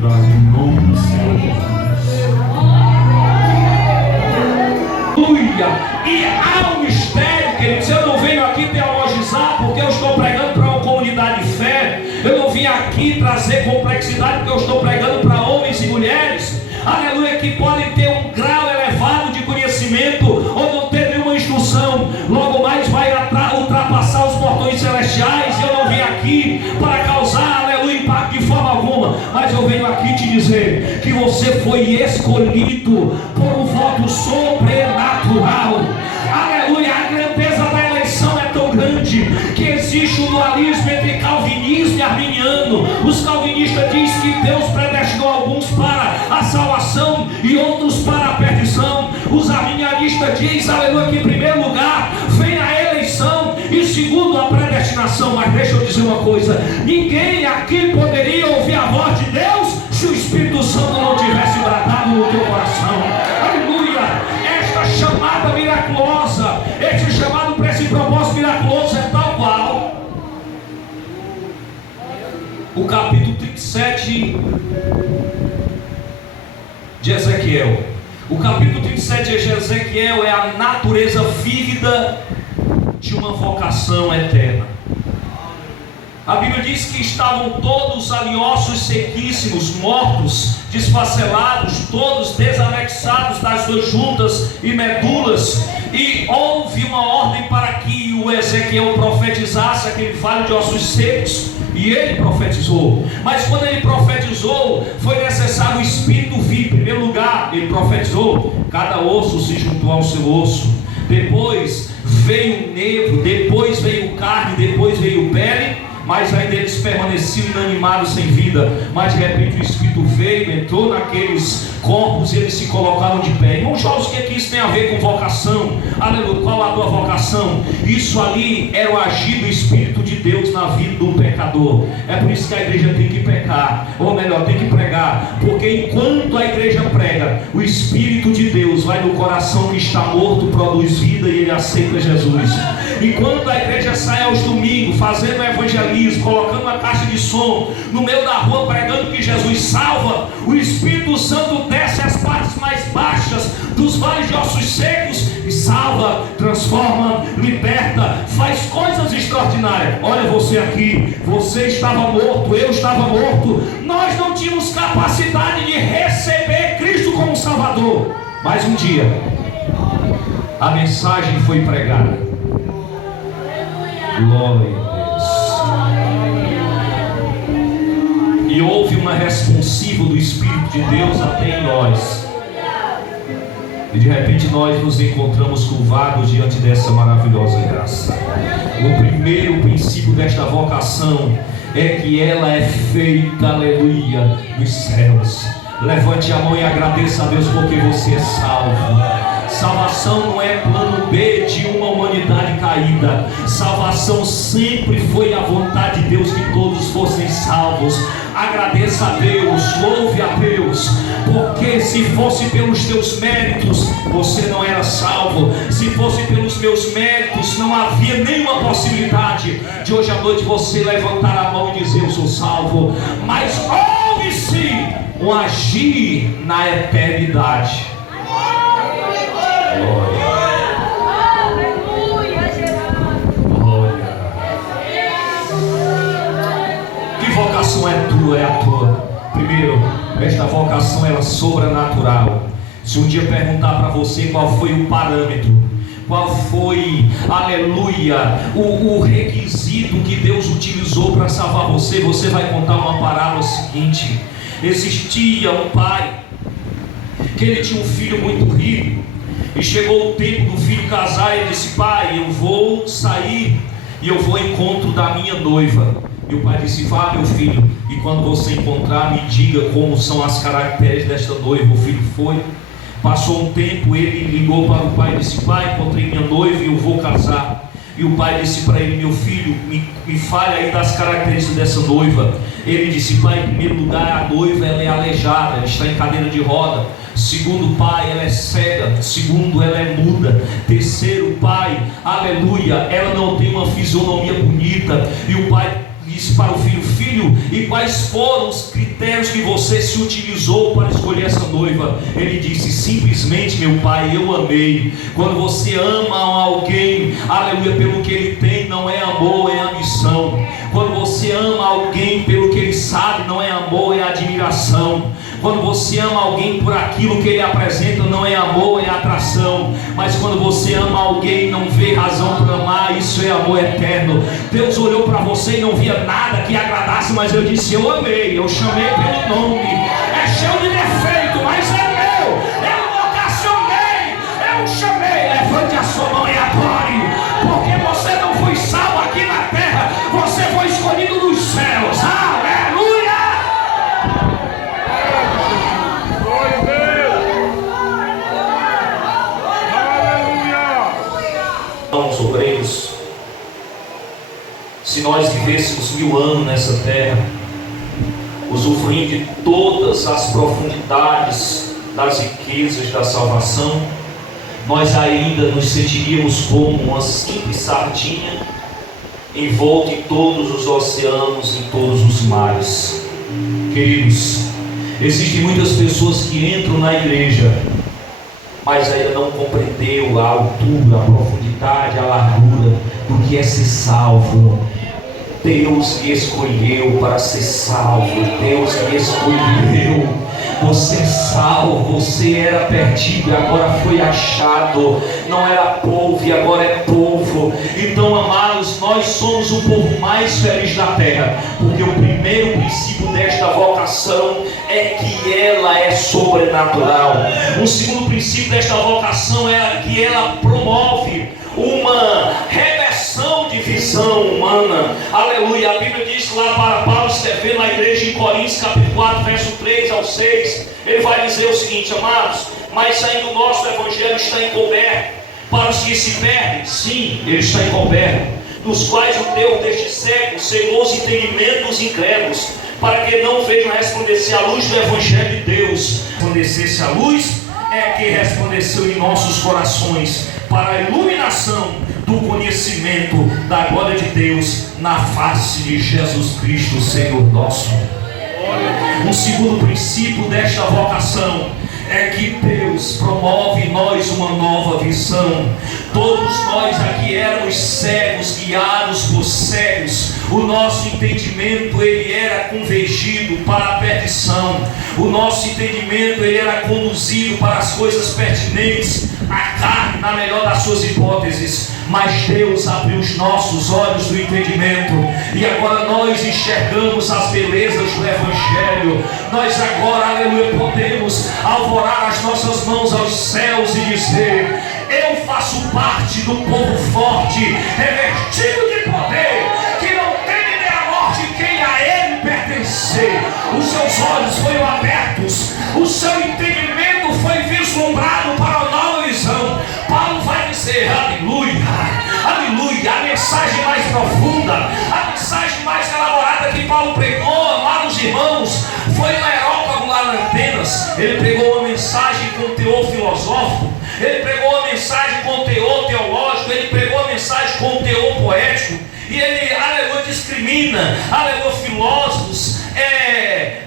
autoridade em nome do Senhor. Aleluia! E há um mistério, queridos. Eu não venho aqui teologizar porque eu estou pregando para uma comunidade de fé. Eu não vim aqui trazer complexidade porque eu estou pregando para homens e mulheres, aleluia, que podem ter um grau elevado de conhecimento ou não ter nenhuma instrução, logo mais vai ultrapassar os portões celestiais. Eu não vim aqui para causar, aleluia, impacto de forma alguma, mas eu venho aqui te dizer que você foi escolhido por um voto sobrenatural. Aleluia, a grandeza da eleição é tão grande que existe um dualismo entre calvinismo e arminiano. Os calvinistas dizem que Deus predestinou alguns para a salvação e outros para a perdição. Os arminianistas dizem, aleluia, que em primeiro lugar vem a eleição e segundo a predestinação. Mas deixa eu dizer uma coisa: ninguém aqui poderia ouvir a voz de Deus se o Espírito Santo não tivesse bradado no teu coração. Aleluia! Esta chamada miraculosa, este chamado para esse propósito miraculoso é tal qual o capítulo 37 de Ezequiel. O capítulo 37 de Ezequiel é a natureza vívida de uma vocação eterna. A Bíblia diz que estavam todos ali ossos sequíssimos, mortos, desfacelados, todos desanexados das suas juntas e medulas, e houve uma ordem para que o Ezequiel profetizasse aquele vale de ossos secos, e ele profetizou. Mas quando ele profetizou, foi necessário o Espírito vir. Em primeiro lugar, ele profetizou, cada osso se juntou ao seu osso. Depois veio o nervo, depois veio carne, depois veio pele. Mas ainda eles permaneciam inanimados, sem vida. Mas de repente o Espírito veio, entrou naqueles corpos e eles se colocaram de pé. Irmãos, o que isso tem a ver com vocação? Aleluia, qual a tua vocação? Isso ali era o agir do Espírito de Deus na vida do pecador. É por isso que a igreja tem que pecar, ou melhor, tem que pregar. Porque enquanto a igreja prega, o Espírito de Deus vai no coração que está morto, produz vida e ele aceita Jesus. Enquanto a igreja sai aos domingos fazendo evangelismo, colocando uma caixa de som no meio da rua, pregando que Jesus salva, o Espírito Santo desce as partes mais baixas dos vales de ossos secos e salva, transforma, liberta, faz coisas extraordinárias. Olha você aqui, você estava morto, eu estava morto, nós não tínhamos capacidade de receber Cristo como Salvador, mas um dia a mensagem foi pregada. Glória a Deus. E houve uma responsiva do Espírito de Deus até em nós. E de repente nós nos encontramos curvados diante dessa maravilhosa graça. O primeiro princípio desta vocação é que ela é feita, aleluia, nos céus. Levante a mão e agradeça a Deus porque você é salvo. Salvação não é plano B de uma humanidade caída. Salvação sempre foi a vontade de Deus que todos fossem salvos. Agradeça a Deus, louve a Deus, porque se fosse pelos teus méritos, você não era salvo. Se fosse pelos meus méritos, não havia nenhuma possibilidade de hoje à noite você levantar a mão e dizer: eu sou salvo. Mas houve-se um agir na eternidade. Glória. Que vocação é tua? É a tua. Primeiro, esta vocação ela é sobrenatural. Se um dia perguntar para você qual foi o parâmetro, qual foi, aleluia, o requisito que Deus utilizou para salvar você, você vai contar uma parábola seguinte. Existia um pai que ele tinha um filho muito rico. E chegou o tempo do filho casar e ele disse: pai, eu vou sair e eu vou ao encontro da minha noiva. E o pai disse: vá, meu filho, e quando você encontrar, me diga como são as características desta noiva. O filho foi, passou um tempo, ele ligou para o pai e disse: pai, encontrei minha noiva e eu vou casar. E o pai disse para ele: meu filho, me fale aí das características dessa noiva. Ele disse: pai, em primeiro lugar, a noiva ela é aleijada, ela está em cadeira de roda. Segundo, pai, ela é cega. Segundo, ela é muda. Terceiro, pai, aleluia, ela não tem uma fisionomia bonita. E o pai disse para o filho: filho, e quais foram os critérios que você se utilizou para escolher essa noiva? Ele disse: simplesmente, meu pai, eu amei. Quando você ama alguém, aleluia, pelo que ele tem, não é amor, é ambição. Quando você ama alguém pelo que ele sabe, não é amor, é admiração. Quando você ama alguém por aquilo que ele apresenta, não é amor, é atração. Mas quando você ama alguém e não vê razão para amar, isso é amor eterno. Deus olhou para você e não via nada que agradasse, mas eu disse: eu amei, eu chamei pelo nome. É cheio de defeito, mas é meu. Eu vocacionei, eu chamei. Levante a sua mão e adore, porque você não foi salvo aqui na terra, você foi escolhido nos céus. Aleluia! Os obreiros, se nós vivêssemos 1000 anos nessa terra, usufruindo de todas as profundidades das riquezas da salvação, nós ainda nos sentiríamos como uma simples sardinha envolta em todos os oceanos, em todos os mares. Queridos, existem muitas pessoas que entram na igreja, mas ainda não compreendeu a altura, a profundidade, a largura do que é ser salvo. Deus me escolheu para ser salvo. Deus me escolheu. Você é salvo. Você era perdido e agora foi achado. Não era povo e agora é povo. Então, amados, nós somos o povo mais feliz da terra, porque o primeiro princípio desta vocação é que ela é sobrenatural. O segundo princípio desta vocação é que ela promove uma reversão de visão humana. Aleluia. A Bíblia diz lá para Paulo escrever na igreja em Coríntios, capítulo 4, verso 3 ao 6, ele vai dizer o seguinte: amados, mas ainda o nosso evangelho está encoberto para os que se perdem. Sim, ele está encoberto, dos quais o Deus deste século cegou os entendimentos dos incrédulos, para que não vejam resplandecer a luz do evangelho de Deus. Resplandecesse a luz é que resplandeceu em nossos corações, para a iluminação do conhecimento da glória de Deus na face de Jesus Cristo, Senhor nosso. Um segundo princípio desta vocação é que Deus promove em nós uma nova visão. Todos nós aqui éramos cegos, guiados por cegos. O nosso entendimento, ele era convergido para a perdição. O nosso entendimento, ele era conduzido para as coisas pertinentes à carne, na melhor das suas hipóteses. Mas Deus abriu os nossos olhos do entendimento, e agora nós enxergamos as belezas do Evangelho. Nós agora, aleluia, podemos alvorar as nossas mãos aos céus e dizer: eu faço parte do povo forte, revestido de poder, que não teme nem a morte quem a ele pertencer. Os seus olhos foram abertos, o seu entendimento foi vislumbrado para a nova visão. Paulo vai dizer: aleluia, aleluia. A mensagem mais profunda, a mensagem mais elaborada que Paulo pregou, amados irmãos, foi no Areópago lá em Atenas. Ele pregou uma mensagem com teor filosófico, ele pregou uma mensagem com teor teológico, ele pregou uma mensagem com teor poético, e ele, aleluia, discrimina, aleluia, filósofos,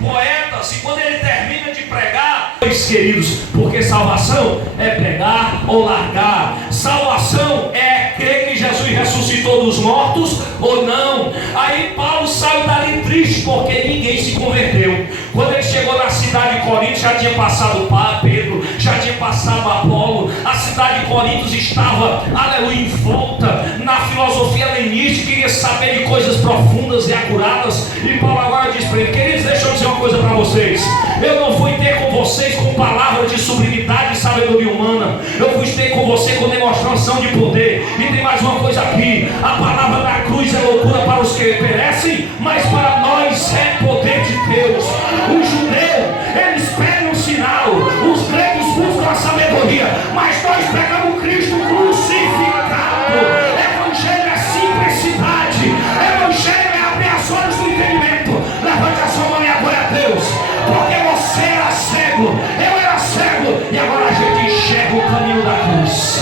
poetas. E quando ele termina de pregar, meus queridos, porque salvação é pregar ou largar, salvação é crer que Jesus ressuscitou dos mortos ou não. Aí Paulo saiu dali triste, porque ninguém se converteu. Quando ele chegou na cidade de Corinto, já tinha passado Pedro, já tinha passado Apolo. A cidade de Corinto estava, aleluia, envolta na filosofia helenística, queria saber de coisas profundas e acuradas. E Paulo agora diz para ele: queridos, deixa eu dizer uma coisa para vocês. Eu não fui ter com vocês com palavras de sublimidade e sabedoria humana. Eu fui ter com você com demonstração de poder. E tem mais uma coisa aqui: a palavra da cruz é loucura para os que perecem, mas para nós é poder de Deus. O judeu, eles pedem um sinal, os gregos buscam a sabedoria, mas nós pegamos Cristo crucificado. Evangelho é simplicidade, evangelho é abrir as olhos do entendimento. Levante a sua mão e adore a Deus, porque você era cego, eu era cego, e agora a gente enxerga o caminho da cruz.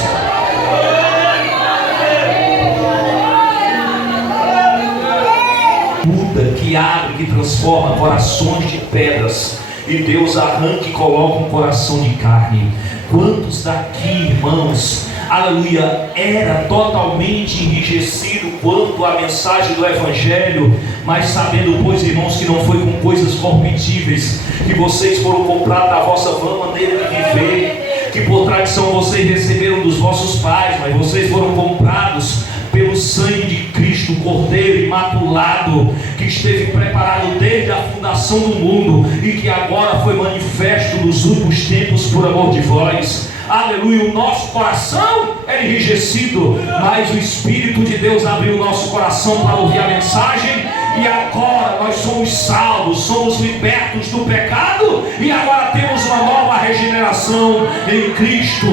milagre que transforma corações de pedras e Deus arranca e coloca um coração de carne. Quantos daqui, irmãos, aleluia, era totalmente enrijecido quanto à mensagem do Evangelho, mas sabendo, pois, irmãos, que não foi com coisas corruptíveis que vocês foram comprados da vossa vã maneira de viver, que por tradição vocês receberam dos vossos pais, mas vocês foram comprados pelo sangue de Cristo, o Cordeiro imaculado, que esteve preparado desde a fundação do mundo e que agora foi manifesto nos últimos tempos por amor de vós. Aleluia, o nosso coração era enrijecido, mas o Espírito de Deus abriu o nosso coração para ouvir a mensagem, e agora nós somos salvos, somos libertos do pecado, e agora temos uma nova regeneração em Cristo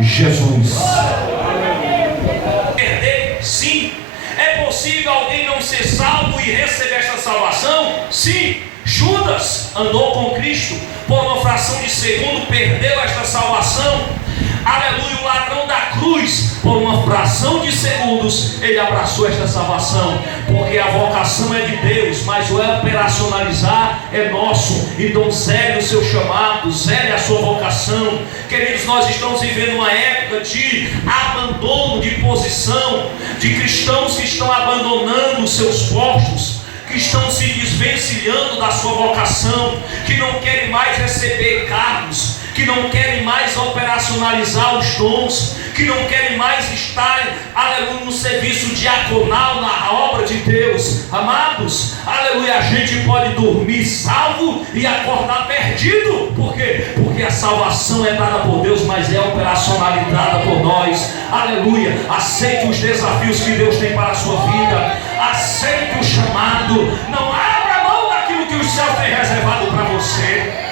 Jesus. Sim. É possível alguém não ser salvo e receber esta salvação? Sim. Judas andou com Cristo, por uma fração de segundo perdeu esta salvação. Aleluia, o ladrão da cruz, por uma fração de segundos, ele abraçou esta salvação, porque a vocação é de Deus, mas o operacionalizar é nosso. Então zele o seu chamado, zele a sua vocação. Queridos, nós estamos vivendo uma época de abandono de posição, de cristãos que estão abandonando os seus postos, que estão se desvencilhando da sua vocação, que não querem mais receber cargos, que não querem mais operacionalizar os dons, que não querem mais estar, aleluia, no serviço diaconal, na obra de Deus. Amados, aleluia, a gente pode dormir salvo e acordar perdido. Por quê? Porque a salvação é dada por Deus, mas é operacionalizada por nós. Aleluia, aceite os desafios que Deus tem para a sua vida, aceite o chamado, não abra mão daquilo que os céus têm reservado para você.